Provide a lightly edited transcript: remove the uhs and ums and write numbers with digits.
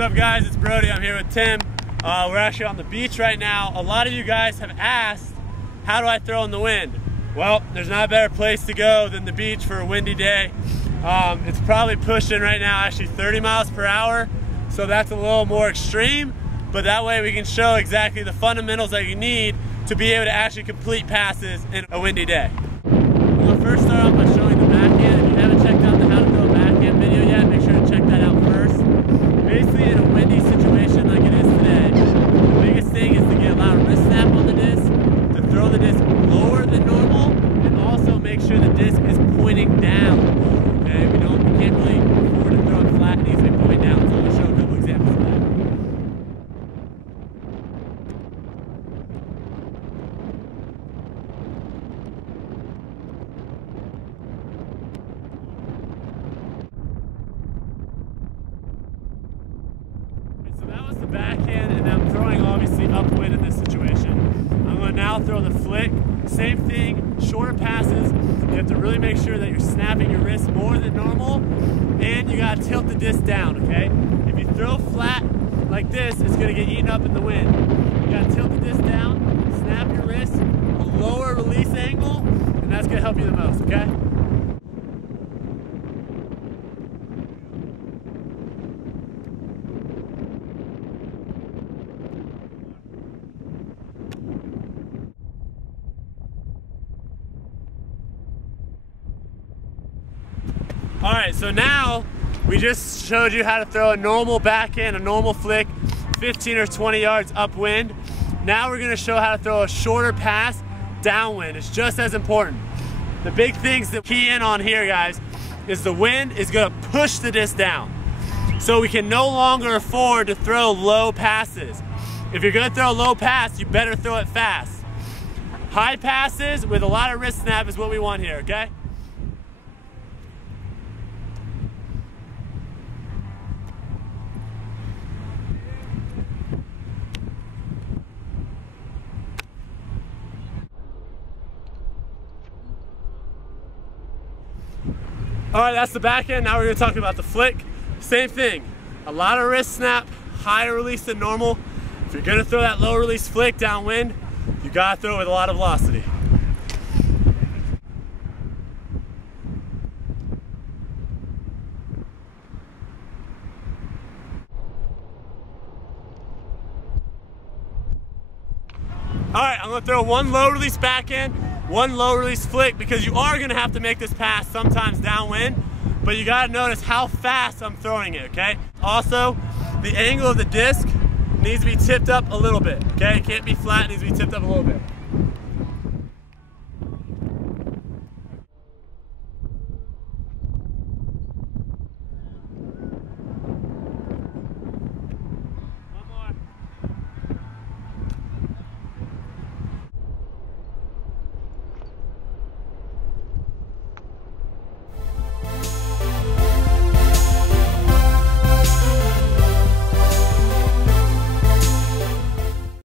What's up guys, it's Brodie, I'm here with Tim. We're actually on the beach right now. A lot of you guys have asked, how do I throw in the wind? Well, there's not a better place to go than the beach for a windy day. It's probably pushing right now actually 30 miles per hour, so that's a little more extreme, but that way we can show exactly the fundamentals that you need to be able to actually complete passes in a windy day. We'll first start off by showing the backhand. If you haven't checked out the how to throw a backhand video yet, make sure to check that out first. Basically in a windy situation like it is today, the biggest thing is to get a lot of wrist snap on the disc, to throw the disc lower than normal, and also make sure the disc is pointing down. Okay, we can't really afford to throw it flat, it needs to be pointing down. So I'm going to show a couple examples of that. So that was the backhand, and I'm throwing obviously upwind in this situation. I'm going to now throw the flick. Same thing, shorter passes. You have to really make sure that you're snapping your wrist more than normal, and you got to tilt the disc down, okay? If you throw flat like this, it's going to get eaten up in the wind. You got to tilt the disc down, snap your wrist, a lower release angle, and that's going to help you the most, okay? All right, so now we just showed you how to throw a normal backhand, a normal flick, 15 or 20 yards upwind. Now we're gonna show how to throw a shorter pass downwind. It's just as important. The big things that key in on here, guys, is the wind is gonna push the disc down. So we can no longer afford to throw low passes. If you're gonna throw a low pass, you better throw it fast. High passes with a lot of wrist snap is what we want here, okay? All right, that's the backhand. Now we're gonna talk about the flick. Same thing, a lot of wrist snap, higher release than normal. If you're gonna throw that low release flick downwind, you gotta throw it with a lot of velocity. All right, I'm gonna throw one low release backhand, one low release flick, because you are gonna have to make this pass sometimes downwind, but you gotta notice how fast I'm throwing it, okay? Also, the angle of the disc needs to be tipped up a little bit, okay? It can't be flat, it needs to be tipped up a little bit.